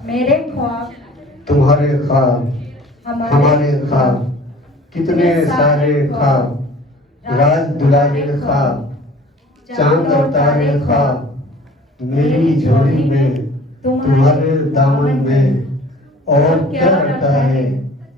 मेरे ख्वाब तुम्हारे ख्वाब हमारे ख्वाब, कितने सारे ख्वाब, राज दुलारे ख्वाब, चांद और तारे ख्वाब, मेरी झोली में तुम्हारे दामन में, और क्या रहता है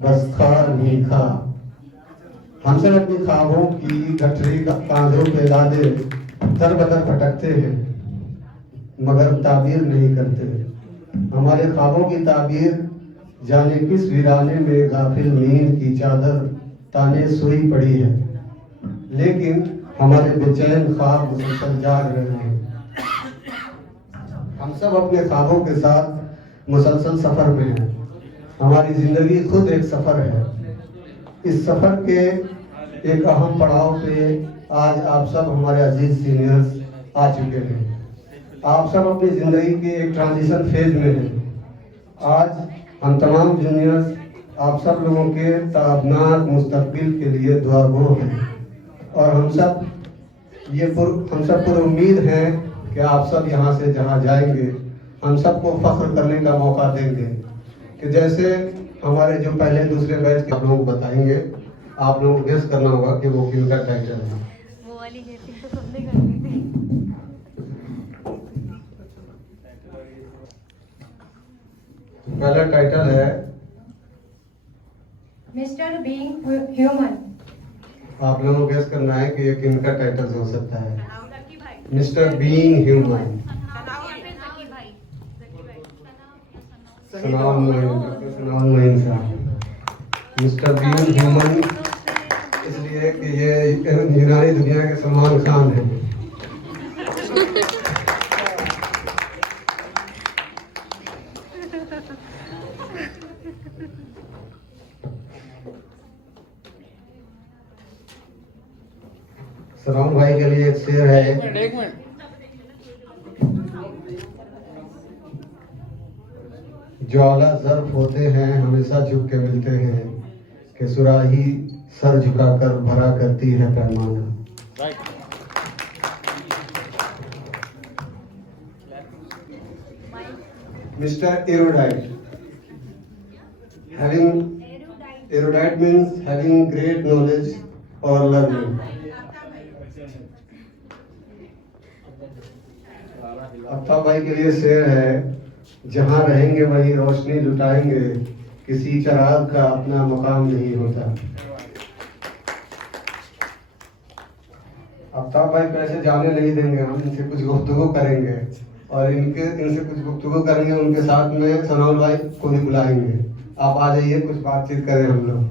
बस ख्वाब ही ख्वाब। हम सब अपने ख्वाबों की गठरी कांधों पे लादे दर बदर भटकते हैं, मगर ताबीर नहीं करते। हमारे ख्वाबों की ताबीर जाने किस वीराने में गाफिल नींद की चादर ताने सोई पड़ी है, लेकिन हमारे बेचैन ख्वाब मुसलसल जाग रहे हैं। हम सब अपने ख्वाबों के साथ मुसलसल सफर में हैं। हमारी जिंदगी खुद एक सफर है। इस सफर के एक अहम पड़ाव पे आज आप सब हमारे अजीज सीनियर्स आ चुके हैं। आप सब अपनी जिंदगी के एक ट्रांजिशन फेज में हैं। आज हम तमाम जूनियर्स आप सब लोगों के ताबनाक मुस्तकबिल के लिए दुआगो हैं, और हम सब पर उम्मीद है कि आप सब यहाँ से जहाँ जाएंगे हम सबको फख्र करने का मौका देंगे कि जैसे हमारे जो पहले दूसरे बैच के आप लोगों को बताएंगे, आप लोगों को गेस करना होगा कि वो किनका टाइटल है। वो वाली कहती है तो सबने कर दी थी। पहला टाइटल है मिस्टर बीइंग ह्यूमन। आप लोगों को गेस करना है कि ये किनका टाइटल हो सकता है। Mister being human, Sanaul Moin साहब। मिस्टर बीइंग ह्यूमन इसलिए कि ये यूनानी दुनिया के सलमान खान हैं। सलाम भाई के लिए एक शेर है। एक मिनट ज्वाला ज़र्फ होते हैं हमेशा झुक के मिलते हैं, कि सुराही सर झुकाकर भरा करती है पैमाना। Mister एरोडाइट। एरोडाइट means having great knowledge और लर्निंग। अफ्ताब भाई के लिए शेर है, जहाँ रहेंगे वहीं रोशनी लुटाएंगे, किसी चराग का अपना मकाम नहीं होता। अफ्ताब भाई को ऐसे जाने नहीं देंगे, हम इनसे कुछ गुफ्तगू करेंगे और इनसे कुछ गुफ्तगू करेंगे। उनके साथ में सनाउल भाई को भी बुलाएंगे। आप आ जाइए, कुछ बातचीत करें हम लोग।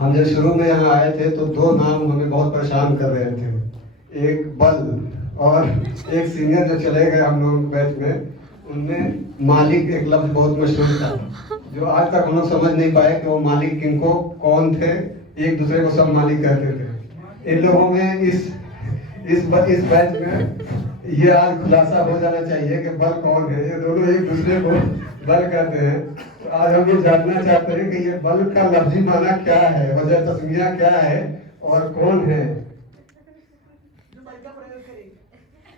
हम जब शुरू में यहाँ आए थे तो दो नाम हमें बहुत परेशान कर रहे थे, एक बल और एक सीनियर जो चले गए हम लोग बैच में, उनमें मालिक एक लफ्ज बहुत मशहूर था, जो आज तक हम लोग समझ नहीं पाए कि वो मालिक किनको कौन थे। एक दूसरे को सब मालिक कहते थे। इन लोगों में इस बैच में ये आज खुलासा हो जाना चाहिए कि बल कौन है। ये दोनों एक दूसरे को बल कहते हैं। तो आज हम ये जानना चाहते हैं कि ये बल का लफ्जी माना क्या है, वजह तस्मिया क्या है और कौन है।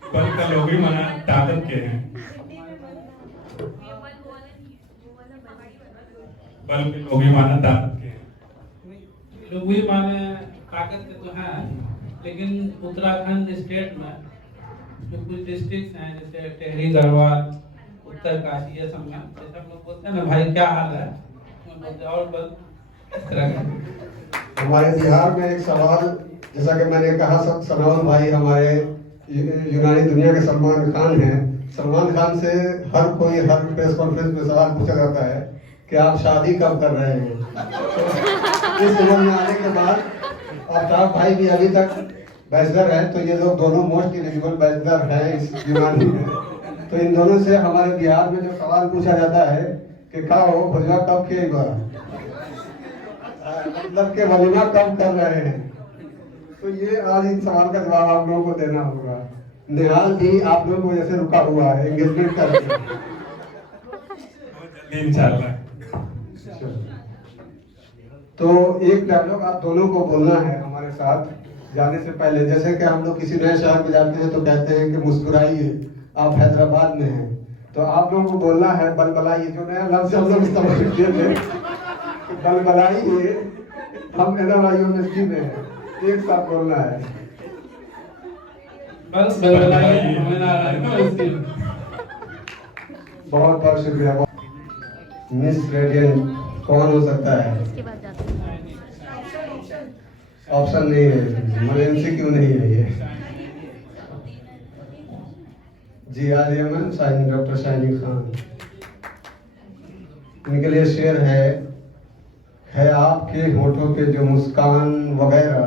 बल का लोगी माना ताकत के हैं। बल के लोगी माना ताकत के हैं। लोगी माने ताकत के तो हैं, लेकिन उत्तराखंड स्टेट में जो कुछ डिस्ट्रिक्ट हैं जैसे टेहरी गढ़वाल, उत्तरकाशी, ये सब में जैसे हम लोग बोलते हैं ना भाई क्या हाल है, बोलते और बल इस तरह का। हमारे बिहार में एक सवाल, जैसा कि मैंने कहा, सब सनाउल भाई हमारे यूनानी दुनिया के सलमान खान हैं। सलमान खान से हर कोई हर प्रेस कॉन्फ्रेंस में सवाल पूछा जाता है कि आप शादी कब कर रहे हैं। तो इस उम्र में आने के बाद अफ्ताब भाई भी अभी तक बैचलर है, तो ये लोग दोनों मोस्ट एलिजिबल बैचलर हैं इस यूनानी में। तो इन दोनों से हमारे बिहार में जो सवाल पूछा जाता है कि का हो भुजवा कब खेगा, मतलब के वलीमा कब कर रहे हैं। तो ये आज इन सवाल का जवाब आप लोगों को देना होगा। निहाल भी आप लोगों को जैसे रुका हुआ है एंगेजमेंट करके। इंशाल्लाह। तो एक डायलॉग आप दोनों को बोलना है हमारे साथ जाने से पहले। जैसे कि हम लोग किसी नए शहर में जाते हैं तो कहते हैं कि मुस्कुराइए, आप हैदराबाद में हैं, तो आप लोगों को बोलना है बलबलाई, जो नया लफ्ज हम लोग इस्तेमाल किए थे, बलबलाई है, हम एनआरआई यूनिवर्सिटी में हैं, एक साथ बोलना है। बस बलबलाई हमें ना बहुत बहुत शुक्रिया। मिस रेडियंट कौन हो सकता है? इसके बाद जाते हैं। ऑप्शन नहीं है, इमरजेंसी क्यों नहीं है ये? जी आ रही है ma'am, shiny, doctor shiny Khan. इनके लिए शेर है आपके होठों पे जो मुस्कान वगैरह,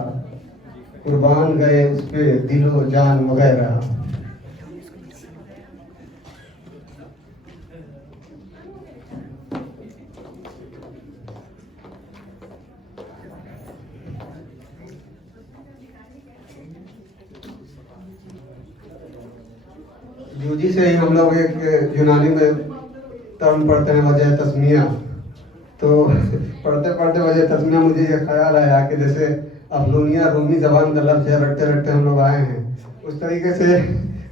कुर्बान गए उस पे दिलो जान वगैरह। यूजी से ही हम लोग एक यूनानी में टर्म पढ़ते हैं, वजह तस्मिया। तो पढ़ते पढ़ते वजह तस्मिया मुझे ये ख्याल आया कि जैसे अफलूनिया रूमी जबान का लफ्ज है, रटते रटते हम लोग आए हैं, उस तरीके से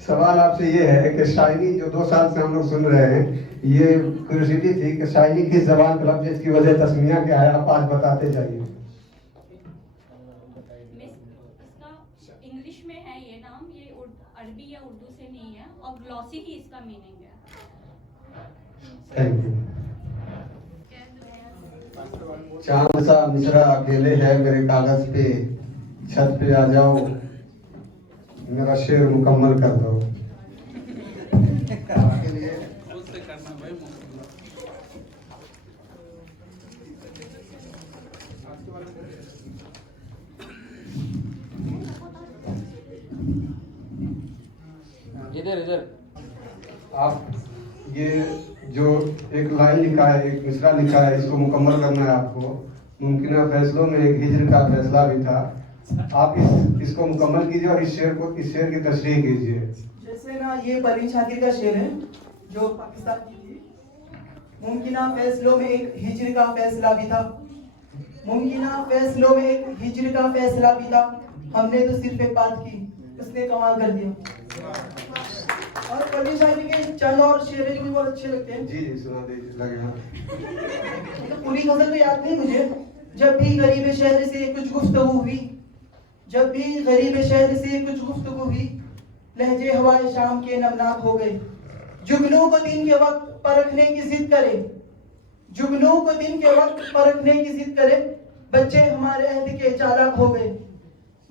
सवाल आपसे ये है कि शायरी जो 2 साल से हम लोग सुन रहे हैं, ये क्यूरियोसिटी थी कि शायरी किस जबान का लफ्ज, इसकी वजह तस्मिया क्या है, आप आज बताते जाइए। इसका इंग्लिश में है ये नाम, ये अरबी या उर्दू से नहीं है, और ग्लॉसी ही इसका मीनिंग है। Thank you. चांद सा मिसरा अकेले है मेरे कागज पे, छत पे आ जाओ मेरा शेर मुकम्मल कर दो। आपके लिए उससे करना भाई मुश्किल। इधर आप ये जो एक लाइन लिखा है, एक मिसरा लिखा है, इसको मुकम्मल करना है आपको। मुमकिन फैसलों में एक हिजर का फैसला भी था। आप इसको मुकम्मल कीजिए और इस शेर की तशरीह कीजिए। जैसे ना ये परवीन शाकिर का शेर है जो पाकिस्तान की थी। मुमकिना फैसलों में एक हिजर का फैसला भी था, मुमकिना फैसलों में एक हिजर का फैसला भी था, हमने तो सिर्फ एक बात की, उसने कमाल कर दिया। और परवीन शाकिर के चंद और शेर भी बहुत अच्छे लगते हैं। जी जी सुना दीजिए, लगे तो पूरी गजल तो याद नहीं मुझे। जब भी गरीब शहर से कुछ गुफ्तगू हुई, जब भी गरीब शहर से कुछ गुफ्तगू हुई, लहजे हवाए शाम के नमनाक हो गए। जुगनू को दिन के वक्त परखने की जिद करे, जुगनू को दिन के वक्त परखने की जिद करे, बच्चे हमारे अहद के चालाक हो गए।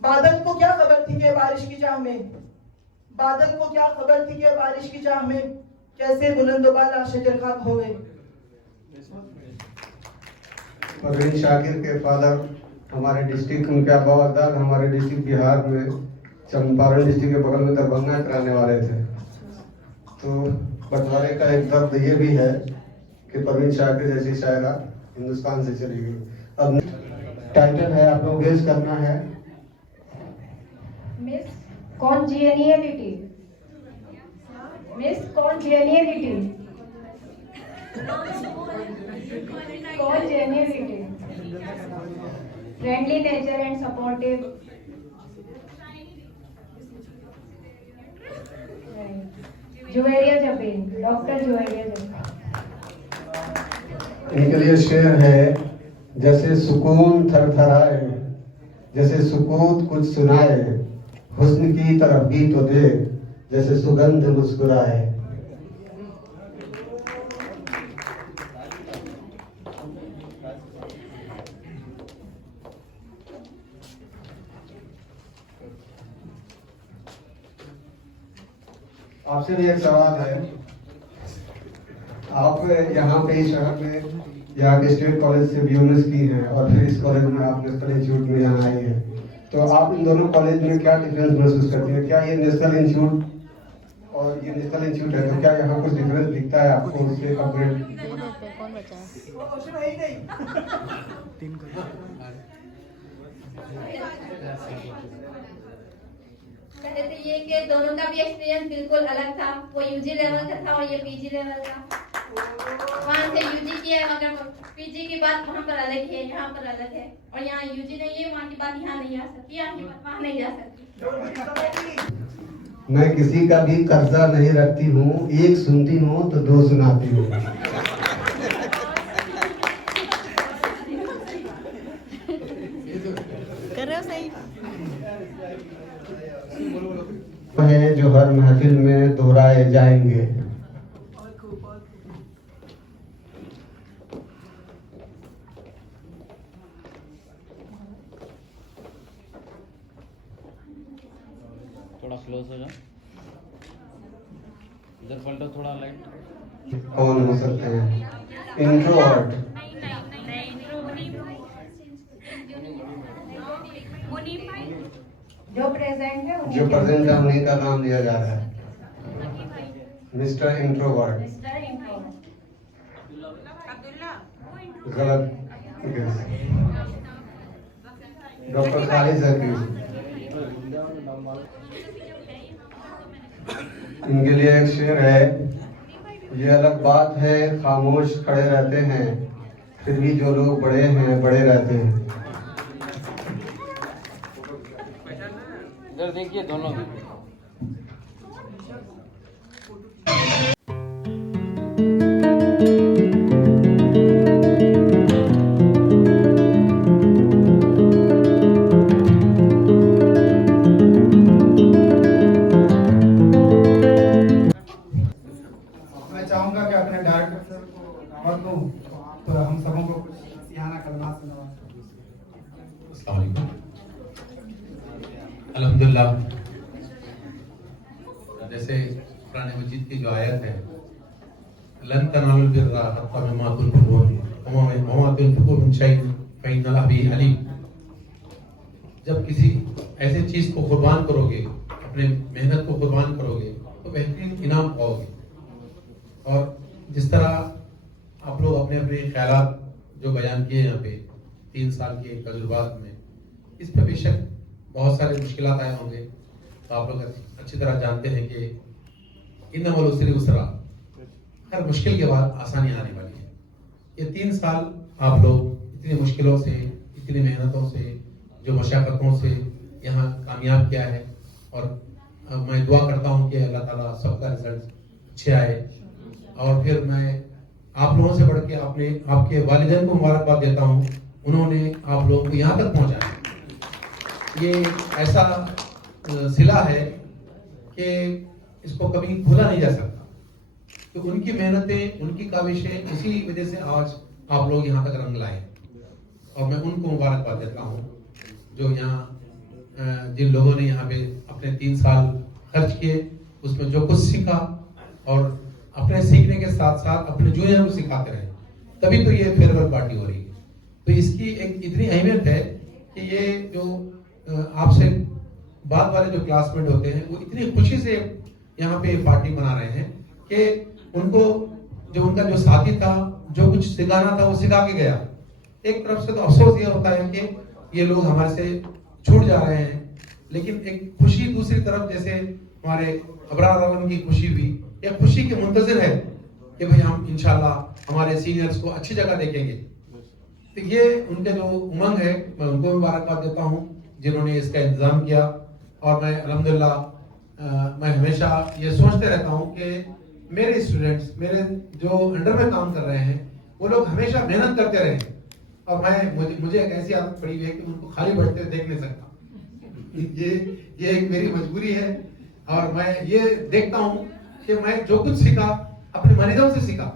बादल को क्या खबर थी कि बारिश की चाह में, बादल को क्या खबर थी कि बारिश की चाह में, कैसे बुलंदबाला शजर खाक हो गए। परवीन शाकिर के फादर हमारे डिस्ट्रिक्ट, उनके अब्बाजाद हमारे डिस्ट्रिक्ट बिहार में चंपारण डिस्ट्रिक्ट के बगल में दरभंगा कराने वाले थे। तो बंटवारे का एक दर्द ये भी है कि परवीन शाकिर जैसी शायरा हिंदुस्तान से चली गई। अब टाइटल है, आप लोग गेस करना है। Miss congeniality, miss congeniality, congeniality, friendly nature and supportive, Juveria Jabeen, doctor Juveria Jabeen. इनके लिए शेर है, जैसे सुकून थरथराए, जैसे सुकूत कुछ सुनाए, हुस्न की तरफ भी तो दे, जैसे सुगंध मुस्कुराए। आपसे भी एक सवाल है। आप यहाँ पे इस शहर में यहाँ के स्टेट कॉलेज से BMS की है और फिर इस कॉलेज में आप नेशनल इंस्टीट्यूट में यहाँ आई है, तो आप इन दोनों कॉलेज में क्या डिफरेंस महसूस करती है? क्या ये नेशनल इंस्टीट्यूट और ये नेशनल इंस्टीट्यूट है, तो क्या यहाँ कुछ डिफरेंस दिखता है आपको उससे कंपेयर? कौन बचा है? पहले तो ये कि दोनों का भी एक्सपीरियंस बिल्कुल अलग था। वो यूजी लेवल का था और ये पीजी लेवल का। वहाँ से यूजी किया है मगर पीजी की बात वहाँ पर अलग है, यहाँ पर अलग है। और यहाँ यूजी नहीं है, वहाँ की बात यहाँ नहीं आ सकती, यहाँ की बात वहाँ नहीं जा सकती। मैं किसी का भी कर्जा नहीं रखती हूँ, एक सुनती हूँ तो दो सुनाती हूँ। कर रहे हो सही। है जो हर महफिल में दोहराए जाएंगे। थोड़ा क्लोज हो जाओ, इधर पलटो थोड़ा लाइट। कौन हो सकते हैं? इंट्रोवर्ट। जो प्रेजेंट है जो प्रेजेंट है उन्हीं का नाम लिया जा रहा है। Mister introvert. Mister introvert. गलत। डॉक्टर खालिद जकीर। इनके लिए एक शेर है। ये अलग बात है खामोश खड़े रहते हैं, फिर भी जो लोग बड़े हैं बड़े रहते हैं। इधर देखिए दोनों भी। मैं चाहूंगा कि अपने डायरेक्टर सर को दावत दूं तो हम सबों को कुछ सियाना कलमात सुनाओ। अस्सलाम वालेकुम। अल्हम्दुलिल्लाह, जैसे कुरान मजीद की जो आयत है, लन तनालुल बिर्रा हत्ता मिम्मा तुनफिकून वमा तुनफिकू मिन शैइन फइन्नल्लाह बिही अलीम। जब किसी ऐसे चीज को कुर्बान करोगे, अपने मेहनत को कुर्बान करोगे, तो बेहतरीन इनाम पाओगे। और जिस तरह आप लोग अपने अपने ख्यालात जो बयान किए यहाँ पे 3 साल के तजुर्बात में, इस पे बेशक बहुत सारे मुश्किलात आए होंगे। तो आप लोग अच्छी तरह जानते हैं कि इन्नमल उसरी उसरा, हर मुश्किल के बाद आसानी आने वाली है। ये 3 साल आप लोग इतनी मुश्किलों से, इतनी मेहनतों से, जो मशक्क़तों से यहाँ कामयाब किया है। और मैं दुआ करता हूँ कि अल्लाह ताला सबका रिजल्ट अच्छे आए। और फिर मैं आप लोगों से बढ़ के आपके वालिदैन को मुबारकबाद देता हूँ, उन्होंने आप लोगों को यहाँ तक पहुँचाया। ये ऐसा सिला है कि इसको कभी भूला नहीं जा सकता। तो उनकी मेहनतें, उनकी काविशें, इसी वजह से आज आप लोग यहाँ तक रंग लाए। और मैं उनको मुबारकबाद देता हूँ जो यहाँ जिन लोगों ने यहाँ पे अपने 3 साल खर्च किए, उसमें जो कुछ सीखा और अपने सीखने के साथ साथ अपने जूनियर को सिखाते रहे, तभी तो ये फेयरवेल पार्टी हो रही है। तो इसकी एक इतनी अहमियत है कि ये जो आपसे बाद वाले जो क्लासमेट होते हैं, वो इतनी खुशी से यहाँ पे पार्टी मना रहे हैं कि उनको जो उनका जो साथी था, जो कुछ सिखाना था, वो सिखा के गया। एक तरफ से तो अफसोस ये होता है कि ये लोग हमारे से छूट जा रहे हैं, लेकिन एक खुशी दूसरी तरफ, जैसे हमारे अबरार आलम की खुशी हुई, एक खुशी के मुंतजिर है कि भाई हम इंशाल्लाह हमारे सीनियर्स को अच्छी जगह देखेंगे। तो ये उनके जो उमंग है, मैं उनको मुबारकबाद देता हूँ जिन्होंने इसका इंतजाम किया। और मैं अल्हम्दुलिल्लाह मैं हमेशा ये सोचते रहता हूँ कि मेरे स्टूडेंट्स, मेरे जो अंडर में काम कर रहे हैं, वो लोग हमेशा मेहनत करते रहे। और मुझे एक ऐसी आदत पड़ी हुई है कि उनको खाली बैठते हुए देख नहीं सकता। ये एक मेरी मजबूरी है। और मैं ये देखता हूँ कि मैं जो कुछ सीखा अपने मरीजों से सीखा।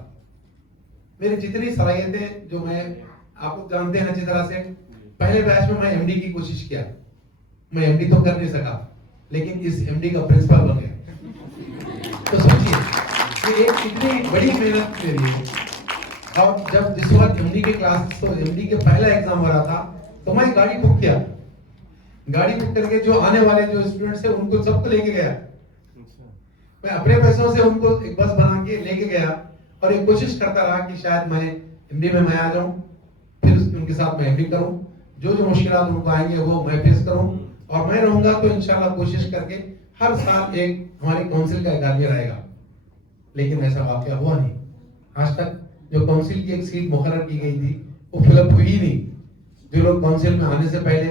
मेरी जितनी सलाहियतें, जो मैं, आप लोग जानते हैं अच्छी तरह से, पहले बैच में मैं एमडी की कोशिश किया। मैं एमडी तो कर नहीं सका, लेकिन इस एमडी का प्रिंसिपल बन गया। तो सोचिए ये एक इतनी बड़ी मेहनत मेरी है। और जब जिस वक्त एमडी के क्लास, तो एमडी के पहला एग्जाम हो रहा था, तो मैं गाड़ी बुक किया। गाड़ी बुक करके जो आने वाले जो स्टूडेंट्स है, उनको सबको लेके गया। मैं अपने पैसों से उनको एक बस बना के लेके गया और एक कोशिश करता रहा कि शायद मैं एमडी में मैं आ जाऊं, फिर उनके साथ मैं एमडी करूं, जो जो मुश्किलात उनको आएंगे वो मैं फेस करूं। और मैं रहूंगा तो इंशाल्लाह कोशिश करके हर साल एक हमारी काउंसिल का 11वीं रहेगा। लेकिन ऐसा वाकया हुआ नहीं। आज तक जो काउंसिल की एक सीट मुकर्रर की गई थी, वो फिलअप हुई ही नहीं। जो लोग काउंसिल में आने से पहले,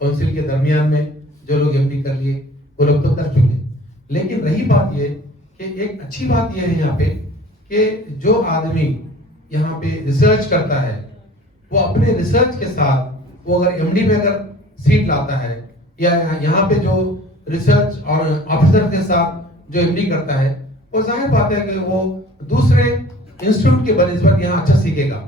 काउंसिल के दरमियान में जो लोग एमडी कर लिए, वो लोग तो कर चुके। लेकिन रही बात ये कि एक अच्छी बात ये है यहाँ पे कि जो आदमी यहाँ पे रिसर्च करता है वो अपने रिसर्च के साथ वो अगर एमडी में अगर सीट लाता है या यहाँ पे जो रिसर्च और ऑफिसर के साथ जो एमडी करता है वो जाहिर बात है कि वो दूसरे इंस्टीट्यूट के बनिस्बत यहाँ अच्छा सीखेगा।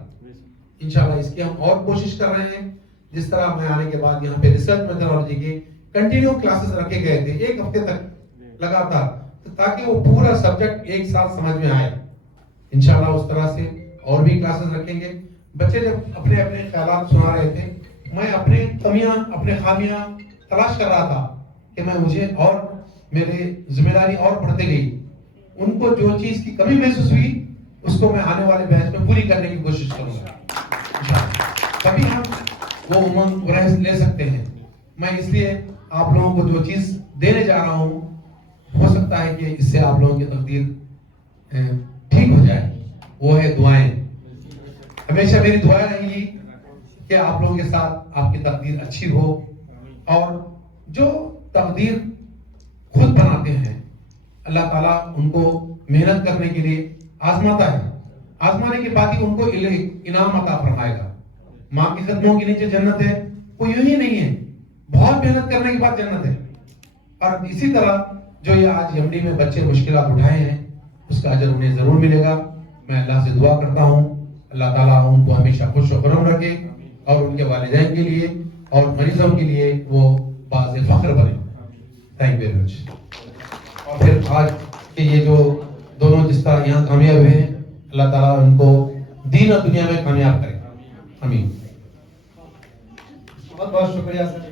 इंशाल्लाह इसकी हम और कोशिश कर रहे हैं। जिस तरह मैं आने के बाद यहाँ पे रिसर्च मेथोडोलॉजी के कंटिन्यू क्लासेस रखे गए थे 1 हफ्ते तक लगातार, तो ताकि वो पूरा सब्जेक्ट एक साथ समझ में आए। इंशाल्लाह उस तरह से और भी क्लासेस रखेंगे। बच्चे जब अपने अपने ख्यालात सुना रहे थे, मैं अपने कमियां अपने खामियां तलाश कर रहा था कि मैं मुझे और मेरे जिम्मेदारी और बढ़ते गई। उनको जो चीज की कमी महसूस हुई उसको मैं आने वाले बैच में पूरी करने की कोशिश करूंगा। तभी हम वो उमंग ले सकते हैं। मैं इसलिए आप लोगों को जो चीज देने जा रहा हूं, हो सकता है कि इससे आप लोगों की तकदीर ठीक हो जाए, वो है दुआएं। हमेशा मेरी दुआ रहेगी कि आप लोगों के साथ आपकी तकदीर अच्छी हो, और जो तकदीर खुद बनाते हैं अल्लाह ताला उनको मेहनत करने के लिए आजमाता है। आजमाने के बाद ही उनको इनाम अता फरमाएगा। माँ के कदमों के नीचे जन्नत है, कोई यूं ही नहीं है, बहुत मेहनत करने के बाद जन्नत है। और इसी तरह जो ये आज एमडी में बच्चे मुश्किलात उठाए हैं उसका अजर उन्हें जरूर मिलेगा। मैं अल्लाह से दुआ करता हूँ अल्लाह ताला उनको हमेशा खुश व खुर्रम रखे और उनके वालिदैन के लिए और मरीजों के लिए वो बाज़ फख्र बने। Thank you very much. और फिर आज के ये जो दोनों जिस तरह यहाँ कामयाब हुए हैं, अल्लाह ताला उनको दीन और दुनिया में कामयाब करे। आमीन। बहुत बहुत शुक्रिया सर।